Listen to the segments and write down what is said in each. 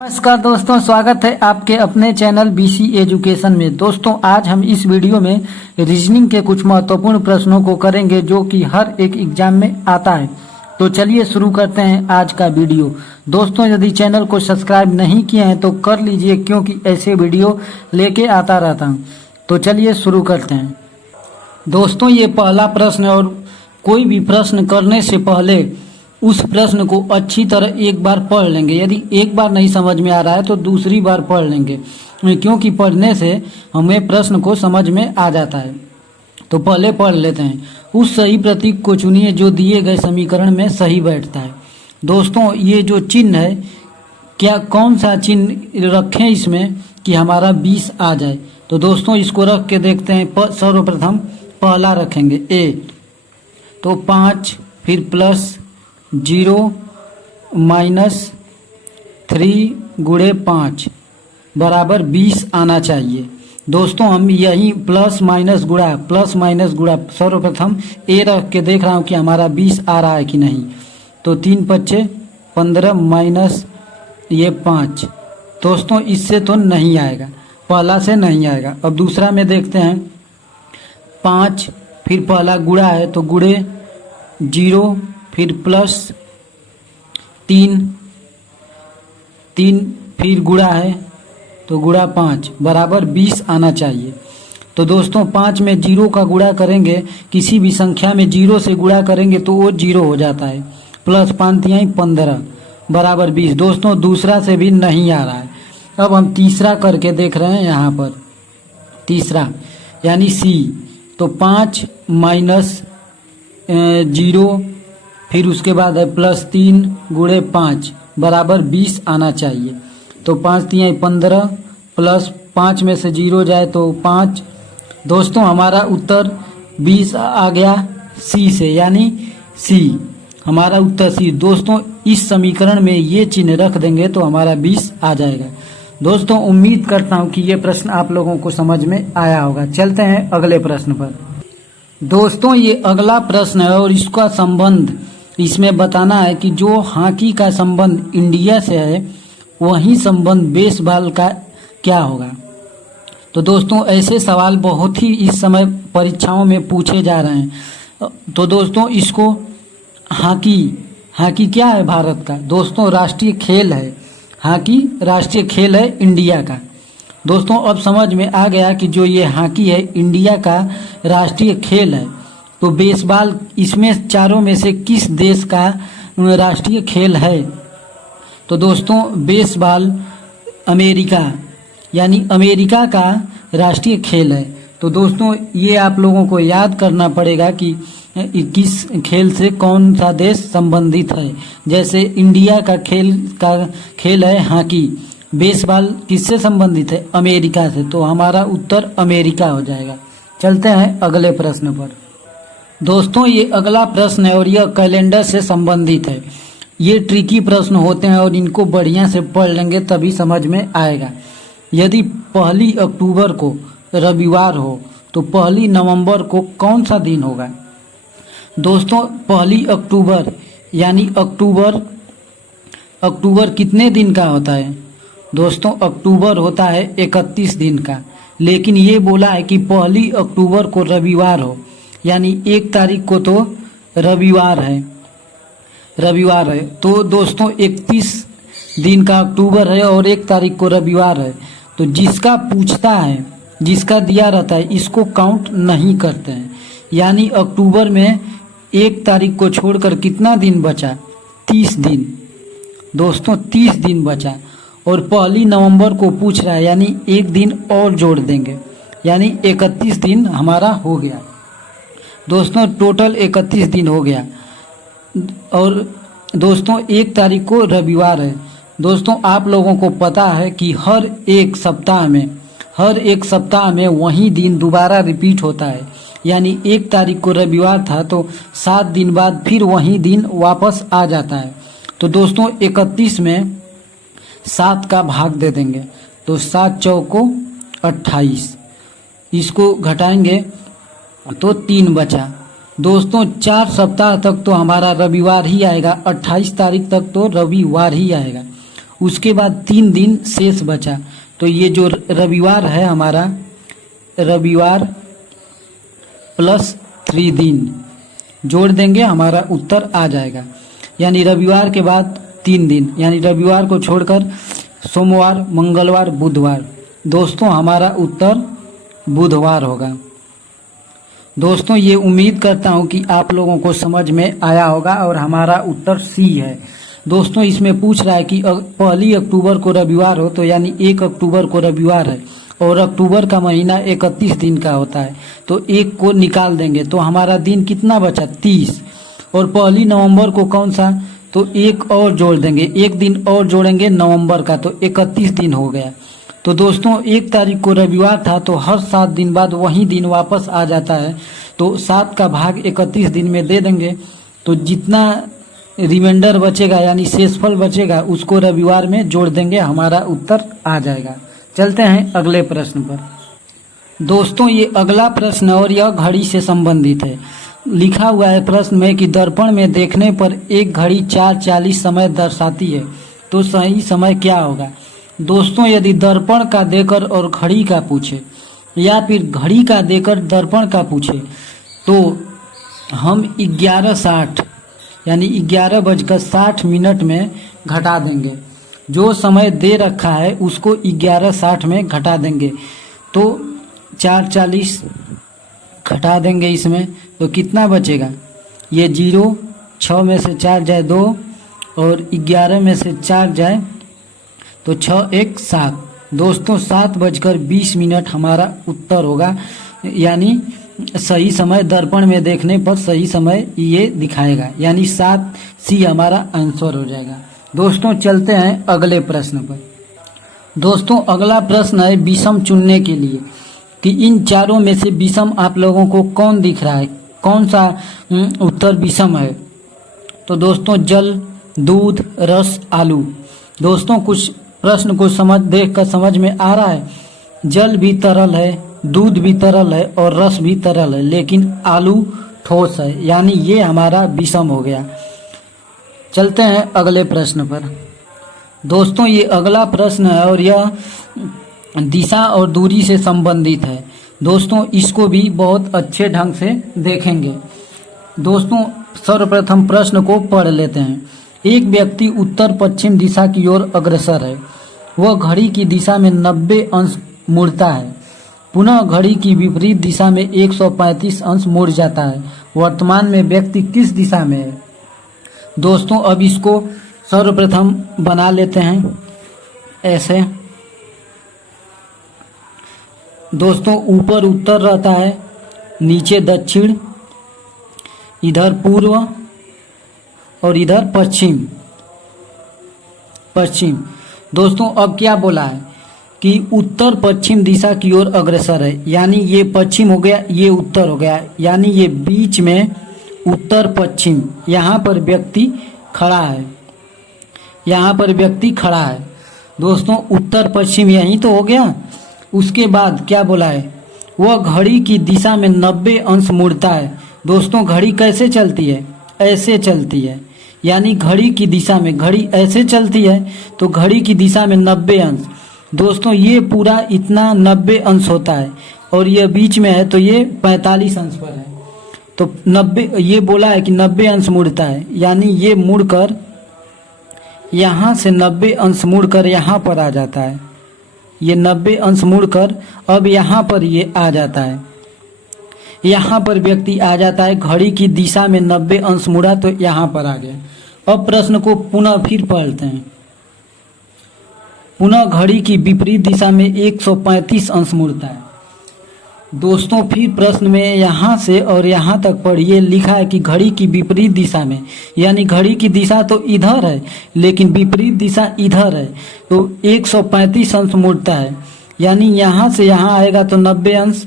नमस्कार दोस्तों, स्वागत है आपके अपने चैनल बीसी एजुकेशन में। दोस्तों, आज हम इस वीडियो में रीजनिंग के कुछ महत्वपूर्ण प्रश्नों को करेंगे जो कि हर एक एग्जाम में आता है। तो चलिए शुरू करते हैं आज का वीडियो। दोस्तों, यदि चैनल को सब्सक्राइब नहीं किए हैं तो कर लीजिए, क्योंकि ऐसे वीडियो लेके आता रहता हूँ। तो चलिए शुरू करते हैं। दोस्तों, ये पहला प्रश्न है और कोई भी प्रश्न करने से पहले उस प्रश्न को अच्छी तरह एक बार पढ़ लेंगे। यदि एक बार नहीं समझ में आ रहा है तो दूसरी बार पढ़ लेंगे, क्योंकि पढ़ने से हमें प्रश्न को समझ में आ जाता है। तो पहले पढ़ लेते हैं। उस सही प्रतीक को चुनिए जो दिए गए समीकरण में सही बैठता है। दोस्तों, ये जो चिन्ह है, क्या कौन सा चिन्ह रखें इसमें कि हमारा 20 आ जाए। तो दोस्तों, इसको रख के देखते हैं। सर्वप्रथम पहला रखेंगे ए, तो 5 फिर प्लस 0 -3 गुणे 5 बराबर 20 आना चाहिए। दोस्तों, हम यही प्लस माइनस गुणा सर्वप्रथम ए रख के देख रहा हूँ कि हमारा 20 आ रहा है कि नहीं। तो 3 पच्चे 15 माइनस ये 5। दोस्तों, इससे तो नहीं आएगा, पहला से नहीं आएगा। अब दूसरा में देखते हैं। 5 फिर पहला गुणा है तो गुणे 0 फिर प्लस 3 फिर गुणा है तो गुणा 5 बराबर 20 आना चाहिए। तो दोस्तों, 5 में 0 का गुणा करेंगे, किसी भी संख्या में 0 से गुणा करेंगे तो वो 0 हो जाता है। प्लस 5 15 बराबर 20। दोस्तों, दूसरा से भी नहीं आ रहा है। अब हम तीसरा करके देख रहे हैं। यहाँ पर तीसरा यानी सी, तो 5 माइनस 0 फिर उसके बाद है प्लस 3 गुणे 5 बराबर 20 आना चाहिए। तो 5 3 15 प्लस 5 में से 0 जाए तो 5। दोस्तों, हमारा उत्तर 20 आ गया सी से, यानी सी हमारा उत्तर सी। दोस्तों, इस समीकरण में ये चिन्ह रख देंगे तो हमारा 20 आ जाएगा। दोस्तों, उम्मीद करता हूँ कि ये प्रश्न आप लोगों को समझ में आया होगा। चलते हैं अगले प्रश्न पर। दोस्तों, ये अगला प्रश्न है और इसका संबंध इसमें बताना है कि जो हॉकी का संबंध इंडिया से है वही संबंध बेसबॉल का क्या होगा। तो दोस्तों, ऐसे सवाल बहुत ही इस समय परीक्षाओं में पूछे जा रहे हैं। तो दोस्तों, इसको हॉकी क्या है भारत का? दोस्तों, राष्ट्रीय खेल है। हॉकी राष्ट्रीय खेल है इंडिया का। दोस्तों, अब समझ में आ गया कि जो ये हॉकी है इंडिया का राष्ट्रीय खेल है। तो बेसबॉल इसमें चारों में से किस देश का राष्ट्रीय खेल है? तो दोस्तों, बेसबॉल अमेरिका, यानी अमेरिका का राष्ट्रीय खेल है। तो दोस्तों, ये आप लोगों को याद करना पड़ेगा कि किस खेल से कौन सा देश संबंधित है। जैसे इंडिया का खेल है हॉकी, बेसबॉल किससे संबंधित है? अमेरिका से। तो हमारा उत्तर अमेरिका हो जाएगा। चलते हैं अगले प्रश्न पर। दोस्तों, ये अगला प्रश्न है और यह कैलेंडर से संबंधित है। ये ट्रिकी प्रश्न होते हैं और इनको बढ़िया से पढ़ लेंगे तभी समझ में आएगा। यदि 1 अक्टूबर को रविवार हो तो 1 नवंबर को कौन सा दिन होगा? दोस्तों, 1 अक्टूबर यानी अक्टूबर कितने दिन का होता है? दोस्तों, अक्टूबर होता है 31 दिन का। लेकिन ये बोला है कि 1 अक्टूबर को रविवार हो, यानी 1 तारीख को तो रविवार है। तो दोस्तों, 31 दिन का अक्टूबर है और 1 तारीख को रविवार है। तो जिसका पूछता है, जिसका दिया रहता है, इसको काउंट नहीं करते हैं। यानी अक्टूबर में 1 तारीख को छोड़कर कितना दिन बचा? 30 दिन। दोस्तों, 30 दिन बचा और 1 नवंबर को पूछ रहा है, यानी 1 दिन और जोड़ देंगे, यानी 31 दिन हमारा हो गया। दोस्तों, टोटल 31 दिन हो गया। और दोस्तों, 1 तारीख को रविवार है। दोस्तों, आप लोगों को पता है कि हर एक सप्ताह में वही दिन दोबारा रिपीट होता है। यानी 1 तारीख को रविवार था तो 7 दिन बाद फिर वही दिन वापस आ जाता है। तो दोस्तों, 31 में 7 का भाग दे देंगे तो 7 चौको 28, इसको घटाएंगे तो 3 बचा। दोस्तों, 4 सप्ताह तक तो हमारा रविवार ही आएगा। 28 तारीख तक तो रविवार ही आएगा उसके बाद 3 दिन शेष बचा, तो ये जो रविवार है हमारा, रविवार प्लस 3 दिन जोड़ देंगे, हमारा उत्तर आ जाएगा। यानी रविवार के बाद 3 दिन, यानी रविवार को छोड़कर सोमवार, मंगलवार, बुधवार। दोस्तों हमारा उत्तर बुधवार होगा। दोस्तों ये उम्मीद करता हूँ कि आप लोगों को समझ में आया होगा और हमारा उत्तर सी है। दोस्तों इसमें पूछ रहा है कि 1 अक्टूबर को रविवार हो, तो यानी 1 अक्टूबर को रविवार है और अक्टूबर का महीना 31 दिन का होता है, तो 1 को निकाल देंगे तो हमारा दिन कितना बचा, 30। और 1 नवंबर को कौन सा, तो 1 और जोड़ देंगे, 1 दिन और जोड़ेंगे नवंबर का, तो 31 दिन हो गया। तो दोस्तों 1 तारीख को रविवार था, तो हर 7 दिन बाद वही दिन वापस आ जाता है, तो 7 का भाग 31 दिन में दे देंगे, तो जितना रिमाइंडर बचेगा यानी शेषफल बचेगा उसको रविवार में जोड़ देंगे, हमारा उत्तर आ जाएगा। चलते हैं अगले प्रश्न पर। दोस्तों ये अगला प्रश्न और यह घड़ी से संबंधित है। लिखा हुआ है प्रश्न में कि दर्पण में देखने पर एक घड़ी 4:40 समय दर्शाती है, तो सही समय क्या होगा। दोस्तों यदि दर्पण का देकर और घड़ी का पूछे या फिर घड़ी का देकर दर्पण का पूछे, तो हम 11:60 यानी 11:60 में घटा देंगे। जो समय दे रखा है उसको 11:60 में घटा देंगे, तो 4:40 घटा देंगे इसमें, तो कितना बचेगा, ये 0, 6 में से 4 जाए 2 और 11 में से 4 जाए तो 6 1 7। दोस्तों 7:20 हमारा उत्तर होगा, यानी सही समय दर्पण में देखने पर सही समय ये दिखाएगा, यानी 7C हमारा आंसर हो जाएगा। दोस्तों चलते हैं अगले प्रश्न पर। दोस्तों अगला प्रश्न है विषम चुनने के लिए कि इन चारों में से विषम आप लोगों को कौन दिख रहा है, कौन सा उत्तर विषम है। तो दोस्तों जल, दूध, रस, आलू। दोस्तों कुछ प्रश्न को देख कर समझ में आ रहा है, जल भी तरल है, दूध भी तरल है और रस भी तरल है, लेकिन आलू ठोस है, यानी ये हमारा विषम हो गया। चलते हैं अगले प्रश्न पर। दोस्तों ये अगला प्रश्न है और यह दिशा और दूरी से संबंधित है। दोस्तों इसको भी बहुत अच्छे ढंग से देखेंगे। दोस्तों सर्वप्रथम प्रश्न को पढ़ लेते हैं। एक व्यक्ति उत्तर पश्चिम दिशा की ओर अग्रसर है, वह घड़ी की दिशा में 90 अंश मुड़ता है, पुनः घड़ी की विपरीत दिशा में 135 अंश मुड़ जाता है। वर्तमान में व्यक्ति किस दिशा में है। दोस्तों अब इसको सर्वप्रथम बना लेते हैं ऐसे। दोस्तों ऊपर उत्तर रहता है, नीचे दक्षिण, इधर पूर्व और इधर पश्चिम। दोस्तों अब क्या बोला है कि उत्तर पश्चिम दिशा की ओर अग्रसर है, यानी ये पश्चिम हो गया, ये उत्तर हो गया, यानी ये बीच में उत्तर पश्चिम, यहाँ पर व्यक्ति खड़ा है, यहाँ पर व्यक्ति खड़ा है। दोस्तों उत्तर पश्चिम यही तो हो गया। उसके बाद क्या बोला है, वह घड़ी की दिशा में 90 अंश मुड़ता है। दोस्तों घड़ी कैसे चलती है, ऐसे चलती है, यानी घड़ी की दिशा में, घड़ी ऐसे चलती है तो घड़ी की दिशा में 90 अंश। दोस्तों ये पूरा इतना 90 अंश होता है और ये बीच में है तो ये 45 अंश पर है, तो 90, ये बोला है कि 90 अंश मुड़ता है, यानी ये मुड़कर यहाँ से 90 अंश मुड़कर यहाँ पर आ जाता है। ये 90 अंश मुड़कर अब यहाँ पर ये आ जाता है, यहाँ पर व्यक्ति आ जाता है। घड़ी की दिशा में 90 अंश मुड़ा तो यहाँ पर आ गया। अब प्रश्न को पुनः फिर पढ़ते हैं। पुनः घड़ी की विपरीत दिशा में 135 अंश मुड़ता है। दोस्तों फिर प्रश्न में यहाँ से और यहाँ तक पढ़िए, लिखा है कि घड़ी की विपरीत दिशा में, यानी घड़ी की दिशा तो इधर है लेकिन विपरीत दिशा इधर है, तो 135 अंश मुड़ता है, यानी यहाँ से यहाँ आएगा तो 90 अंश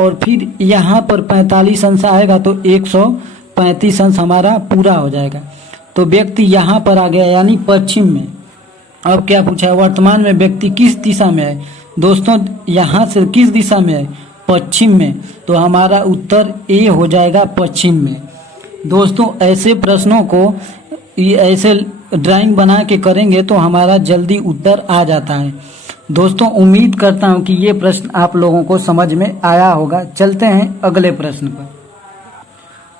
और फिर यहाँ पर 45 अंश आएगा तो 135 अंश हमारा पूरा हो जाएगा। तो व्यक्ति यहाँ पर आ गया, यानी पश्चिम में। अब क्या पूछा है, वर्तमान में व्यक्ति किस दिशा में है। दोस्तों यहाँ से किस दिशा में है, पश्चिम में, तो हमारा उत्तर ए हो जाएगा, पश्चिम में। दोस्तों ऐसे प्रश्नों को ऐसे ड्राइंग बना के करेंगे तो हमारा जल्दी उत्तर आ जाता है। दोस्तों उम्मीद करता हूं कि ये प्रश्न आप लोगों को समझ में आया होगा। चलते हैं अगले प्रश्न पर।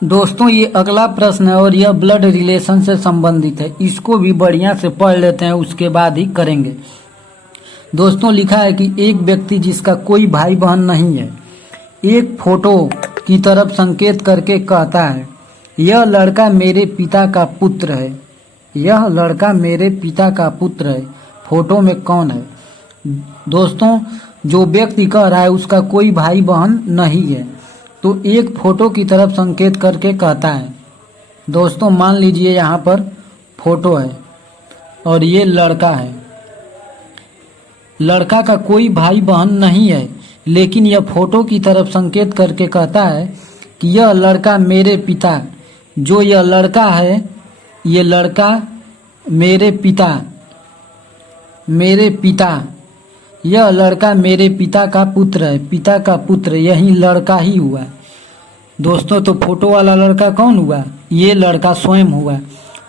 दोस्तों ये अगला प्रश्न है और यह ब्लड रिलेशन से संबंधित है। इसको भी बढ़िया से पढ़ लेते हैं, उसके बाद ही करेंगे। दोस्तों लिखा है कि एक व्यक्ति जिसका कोई भाई बहन नहीं है, एक फोटो की तरफ संकेत करके कहता है, यह लड़का मेरे पिता का पुत्र है। यह लड़का मेरे पिता का पुत्र है। फोटो में कौन है? दोस्तों जो व्यक्ति कह रहा है उसका कोई भाई बहन नहीं है, तो एक फोटो की तरफ संकेत करके कहता है। दोस्तों मान लीजिए यहाँ पर फोटो है और ये लड़का है। लड़का का कोई भाई बहन नहीं है, लेकिन यह फोटो की तरफ संकेत करके कहता है कि यह लड़का मेरे पिता, जो यह लड़का है, ये लड़का मेरे पिता, यह लड़का मेरे पिता का पुत्र है। पिता का पुत्र यही लड़का ही हुआ। दोस्तों तो फोटो वाला लड़का कौन हुआ? ये लड़का स्वयं हुआ।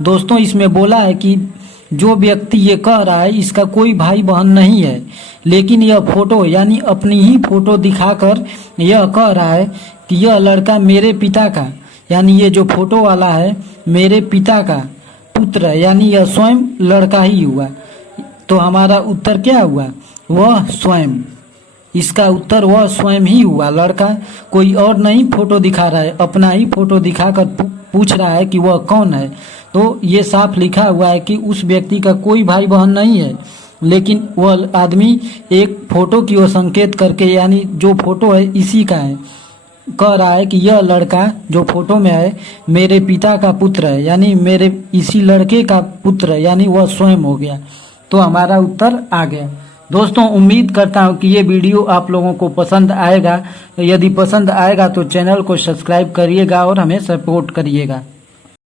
दोस्तों इसमें बोला है कि जो व्यक्ति ये कह रहा है इसका कोई भाई बहन नहीं है, लेकिन यह फोटो यानी अपनी ही फोटो दिखाकर यह कह रहा है कि यह लड़का मेरे पिता का, यानी ये जो फोटो वाला है मेरे पिता का पुत्र है, यानी यह स्वयं लड़का ही हुआ। तो हमारा उत्तर क्या हुआ? वह स्वयं। इसका उत्तर वह स्वयं ही हुआ। लड़का कोई और नहीं फोटो दिखा रहा है, अपना ही फोटो दिखाकर पूछ रहा है कि वह कौन है। तो ये साफ लिखा हुआ है कि उस व्यक्ति का कोई भाई बहन नहीं है, लेकिन वह आदमी एक फोटो की ओर संकेत करके, यानी जो फोटो है इसी का है, कह रहा है कि यह लड़का जो फोटो में है मेरे पिता का पुत्र है, यानी मेरे इसी लड़के का पुत्र है, यानी वह स्वयं हो गया। तो हमारा उत्तर आ गया। दोस्तों उम्मीद करता हूँ कि ये वीडियो आप लोगों को पसंद आएगा। यदि पसंद आएगा तो चैनल को सब्सक्राइब करिएगा और हमें सपोर्ट करिएगा।